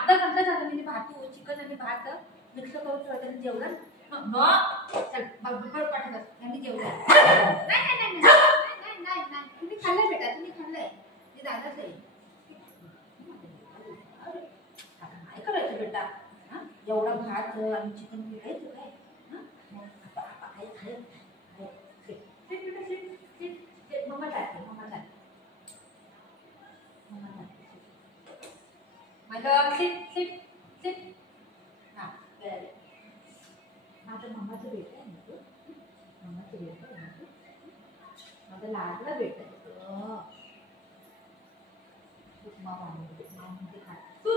अर्धा घंटा झाला मी भात चिकन आणि भात मिक्स करून ठेवलं जेवलं चल बरोबर पाठवत यांनी जेवलं नाही तुम्ही खाल्लंय बेटा तुम्ही खाल्लंय ते दादाच आहे काय करायचं बेटा एवढा भात आणि चिकन खायचं काय मम्मा जाते माझं सिट हा माझं मम्माचं बेट आहे ना मम्माचं बेट आहे माझा लाडला बेट आहे मामामध्ये खा तू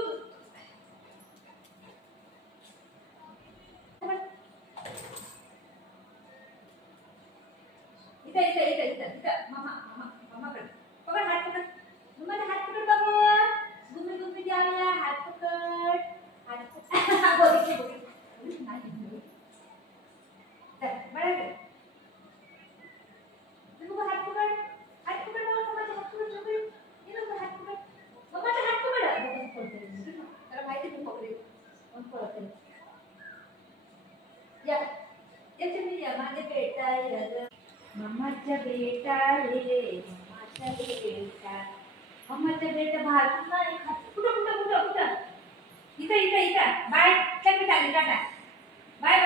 इथं मामाकडे पकड हात पकड मम्माचा हात पकड बाबा गुम्मी द्यावया हात पकड बोली नाही चल बरं तू हात पकड मम्माचा हात पकड ये नको हात पकड मम्माचा हात पकड त्याला माहिती मी पकडेल पण पळते या येते मी या माझे बेटा मम्माचा बेटा रे मम्माचा बेटा भात नाही खात कुठं इथं बाय चल मी चालली टाटा बाय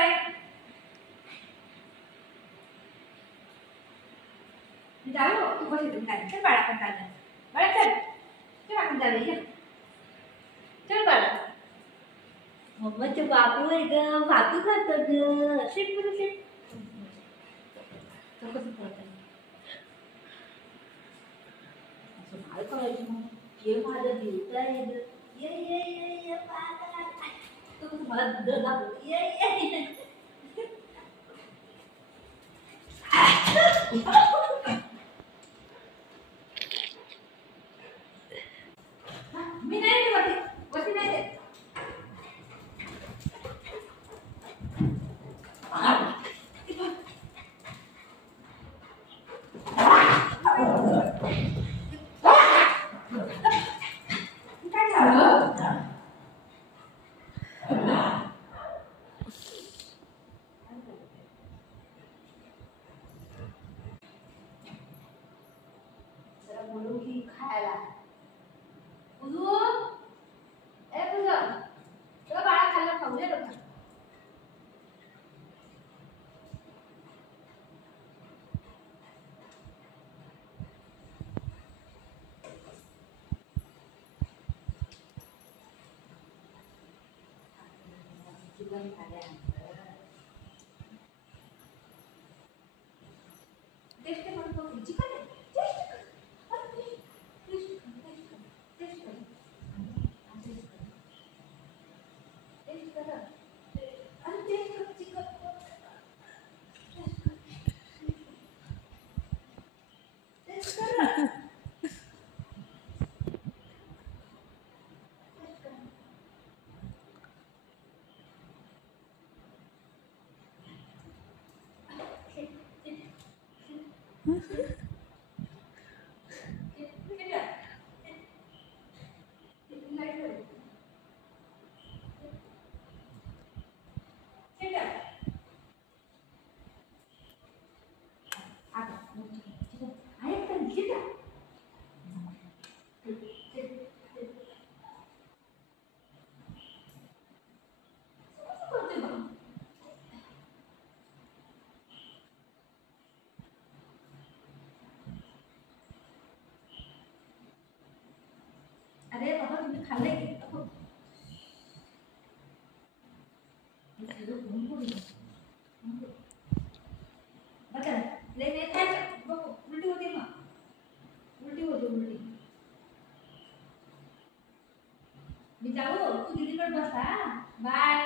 जाऊ तू बस इथून चालली चल बाळा पण चाललं बाळा चल आपण जाऊया चल बाळा मम्माचं बाबू आहे ग भातू खातं ग शिट कसं करत असं काय करायचं मग हे माझं दिवसा ये तू मला दुध दाखव ये मी नाही वरती नाही देत खायला बाळा खाल्ला खाऊ दे लोक चिकन खाल्यानंतर टेस्ट म्हणतो चिकन अरे बाबा तुम्ही खाल्ले की उलटी मी जाऊ तू दीदीकडे बसा बाय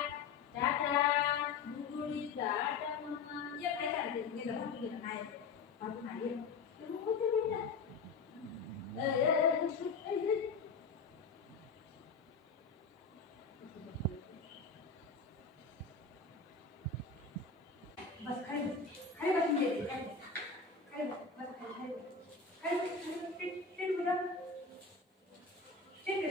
टाटा गुगुडी टाटा मम्मा ये काय करते मी दबा तुला नाही बाबू नाही तू होते बेटा बस खाली बसून घ्यायचं खाली बस खाली शीट बुडा शीट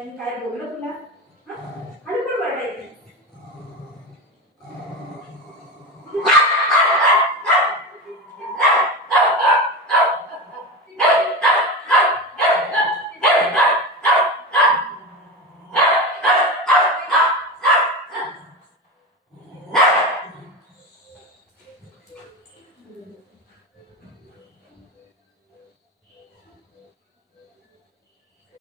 त्यांनी काय बोललं तुला?